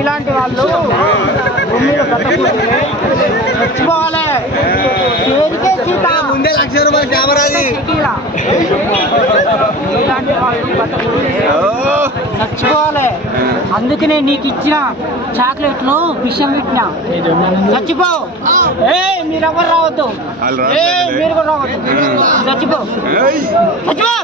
ఇలాంటి వాళ్ళు చచ్చిపోవాలి. ముందే ₹1,00,000 కెమెరాది. ఇలాంటి వాళ్ళు చచ్చిపోవాలి. అందుకనే నీకు ఇచ్చిన చాక్లెట్లు విషయం పెట్టినా. చచ్చిపో. మీరు ఎవరు రావద్దు, మీరు కూడా రావద్దు. చచ్చిపో, చచ్చిపో.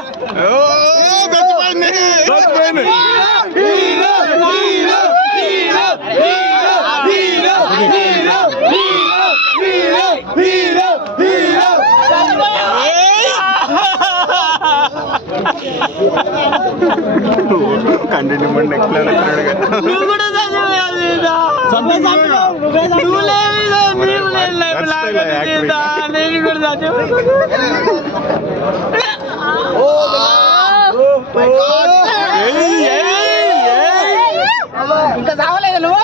కంటెంట్ నెక్స్ట్ ఇంకా చావలేదు నువ్వు.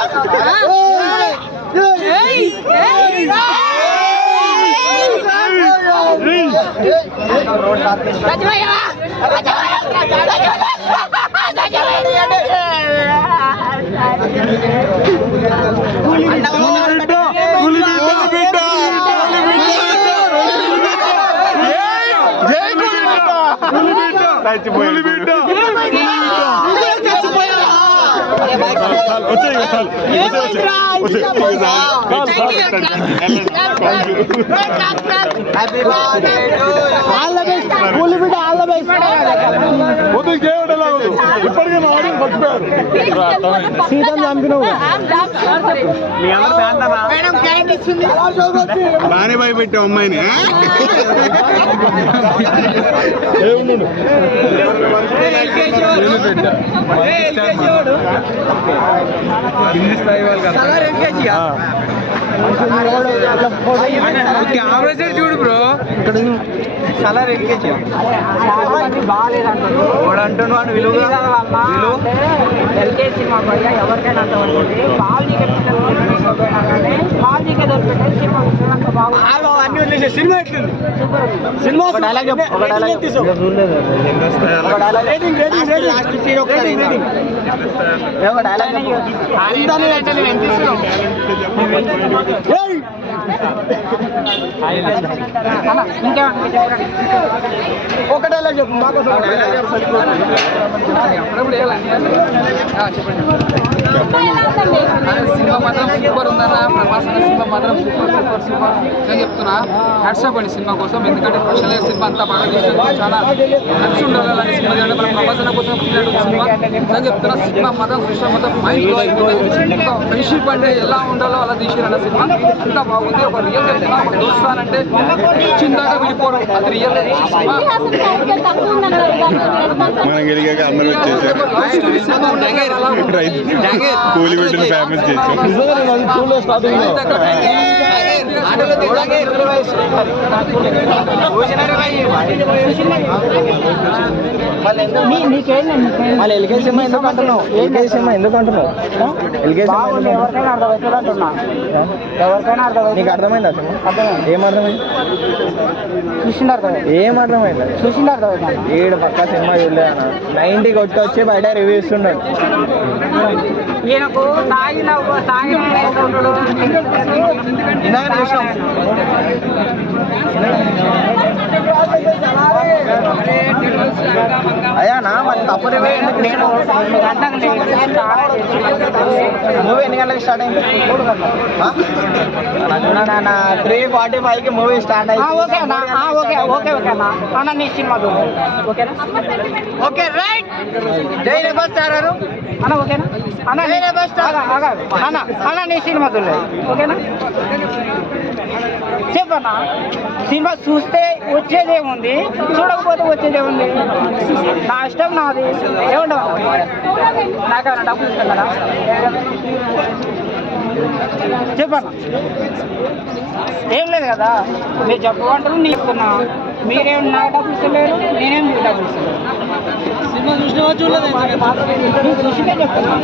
ఇప్పటికే మా ఆడియన్స్ మర్చిపోయారు. సీతను చంపినవు బాగానే భయపెట్టావు అమ్మాయిని. కింది స్థాయి వాళ్ళు చూడు బ్రో. ఇక్కడ కలర్ ఎక్కేసి బాగాలేదంటున్నాడు. విలువ ఎల్కేజీ సినిమా పైగా ఎవరికైనా అంతవరకు అన్ని వదిలేసే సినిమా ఎట్లుంది? సినిమా ఒక డైలాగ్ చెప్పు మాకు. సినిమా మాత్రం సూపర్ ఉందన్న. ప్రభాస్ సినిమా మాత్రం సూపర్ సూపర్ సూపర్ అని చెప్తున్నా. హ్యాట్సాప్ అండి సినిమా కోసం. ఎందుకంటే స్పెషల్ సినిమా అంతా బాగా చేశారు. చాలా నచ్చి ఉండాలి అలాంటి సినిమా చేయండి. మన ప్రభాస్ కోసం సినిమా అని చెప్తున్నా. సినిమా మాత్రం కృష్ణ మొత్తం మైండ్ బ్లో అయిపోతుంది. ఫ్రెండ్షిప్ అంటే ఎలా ఉండాలో అలా తీసిరన్న సినిమా ఎంత బాగుంది. ఒక రియల్ గా సినిమా. ఒక దోస్తానంటే చిన్నగా విడిపోవడం అది రియల్ గా సినిమా. కూలి పెట్టిన ఫేమస్ చేసాం. ఎల్కేజీ సినిమా ఎందుకు అంటున్నావు? ఎల్కేజీ సినిమా ఎందుకు అంటున్నావు? ఎల్కేజీ ఎవరికైనా అర్థమవుతుంది అంటున్నా. ఎవరికైనా అర్థమైంది. నీకు అర్థమైందా సినిమా? ఏం అర్థమైంది? చూసింది అర్థమైంది. ఏం అర్థమైంది? చూసింది అర్థమైంది. ఏడు పక్క సినిమా చూడలేదన్న. 90 కొట్టి వచ్చి బయట రివ్యూ ఇస్తున్నాడు. ఈయనకు తాగిన అయ్యా నా మరి తప్పు రివ్యూ ఎందుకు? నేను మూవీ ఎన్ని గంటలకు స్టార్ట్ అయింది? 3:45కి మూవీ స్టార్ట్ అయింది. ఓకే ఓకే ఓకే ఓకే అన్న నీ సినిమా ఓకేనా? Okay right. జై రెబల్ స్టార్ అన్న ఓకేనా? అన్న అన్న అన్న నీ సినిమా చూడలేదు ఓకేనా? చెప్పన్నా సినిమా చూస్తే వచ్చేదేముంది, చూడకపోతే వచ్చేదేముంది? నా ఇష్టం నాది. ఏముండవు నాకేమన్నా డబ్బులు ఇస్తాను చెప్పన్నా? ఏం లేదు కదా. మీరు చెప్పమంటారు నీ చెప్తున్నా. మీరేం నాకు డబ్బులు ఇస్తలేరు, నేనేం మీకు డబ్బులు ఇస్తలేరు. సినిమా చూసినా చూడలేదు చూసినే చెప్తున్నా.